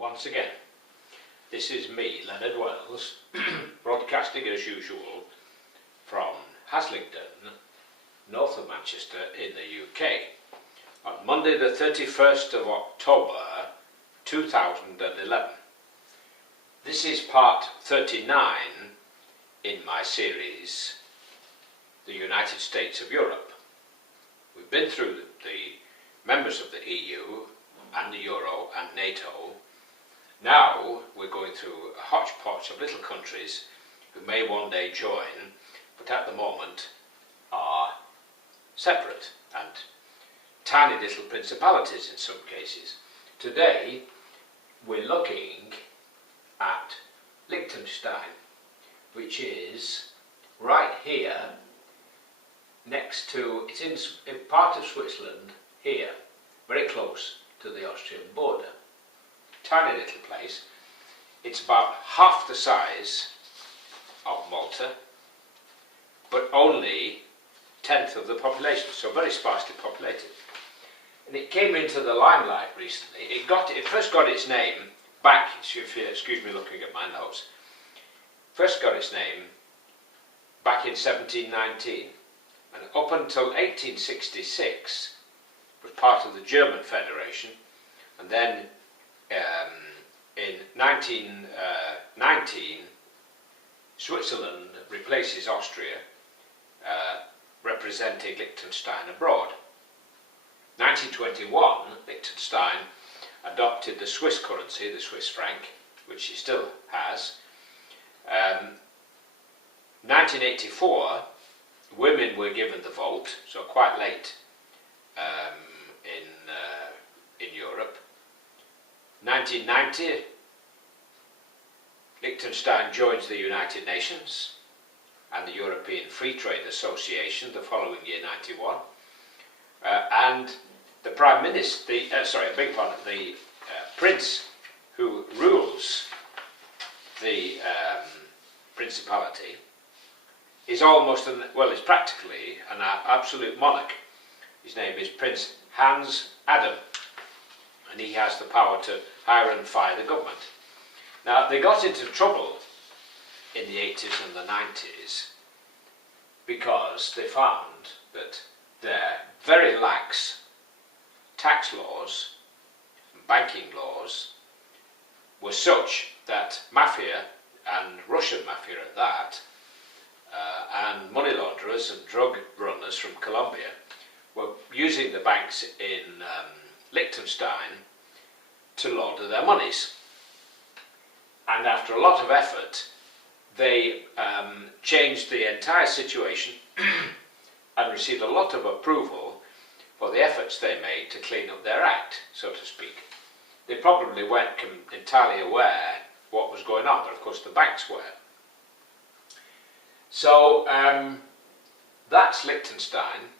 once again. This is me, Leonard Wells, broadcasting as usual from HASLINGDEN, north of Manchester in the UK, on Monday the 31st of October 2011. This is part 39 in my series, The United States of Europe. We've been through the members of the EU and the Euro and NATO. Now we're going through a hodgepodge of little countries who may one day join, but at the moment are separate and tiny little principalities in some cases. Today we're looking at Liechtenstein, which is right here next to, it's in part of Switzerland here, very close to the Austrian border. Tiny little place. It's about half the size of Malta, but only 1/10 of the population, so very sparsely populated. And it came into the limelight recently. It first got its name back, if you excuse me looking at my notes, first got its name back in 1719, and up until 1866 was part of the German Federation, and then in 1919 Switzerland replaces Austria, representing Liechtenstein abroad. 1921 Liechtenstein adopted the Swiss currency, the Swiss franc, which it still has. 1984 women were given the vote, so quite late in Europe. 1990 Liechtenstein joins the United Nations and the European Free Trade Association the following year, 91, and the Prime Minister, the Prince who rules the Principality is almost, is practically an absolute monarch. His name is Prince Hans Adam, and he has the power to hire and fire the government. Now, they got into trouble in the 80s and the 90s because they found that their very lax tax laws and banking laws were such that mafia, and Russian mafia at that, and money launderers and drug runners from Colombia were using the banks in Liechtenstein to launder their monies. And after a lot of effort, they changed the entire situation and received a lot of approval for the efforts they made to clean up their act, so to speak. They probably weren't entirely aware what was going on, but of course the banks were. So that's Liechtenstein,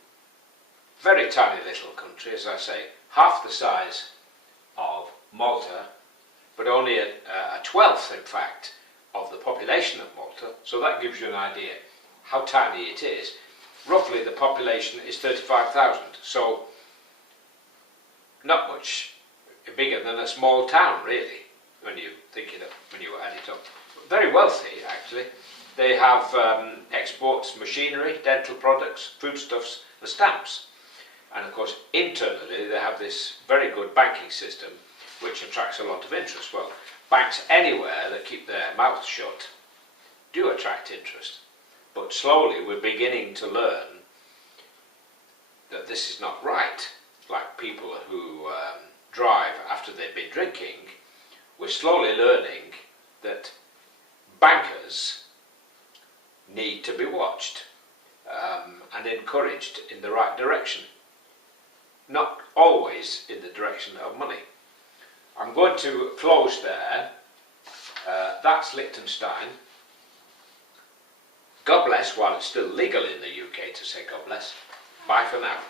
very tiny little country, as I say, half the size of Malta, but only a 1/12, in fact, of the population of Malta, so that gives you an idea how tiny it is. Roughly the population is 35,000, so not much bigger than a small town, really, when you add it up. Very wealthy, actually. They have exports, machinery, dental products, foodstuffs, and stamps. And of course, internally, they have this very good banking system which attracts a lot of interest. Well, banks anywhere that keep their mouths shut do attract interest. But slowly we're beginning to learn that this is not right. Like people who drive after they've been drinking, we're slowly learning that bankers need to be watched and encouraged in the right direction. Not always in the direction of money. I'm going to close there. That's Liechtenstein. God bless, while it's still legal in the UK to say God bless. Bye for now.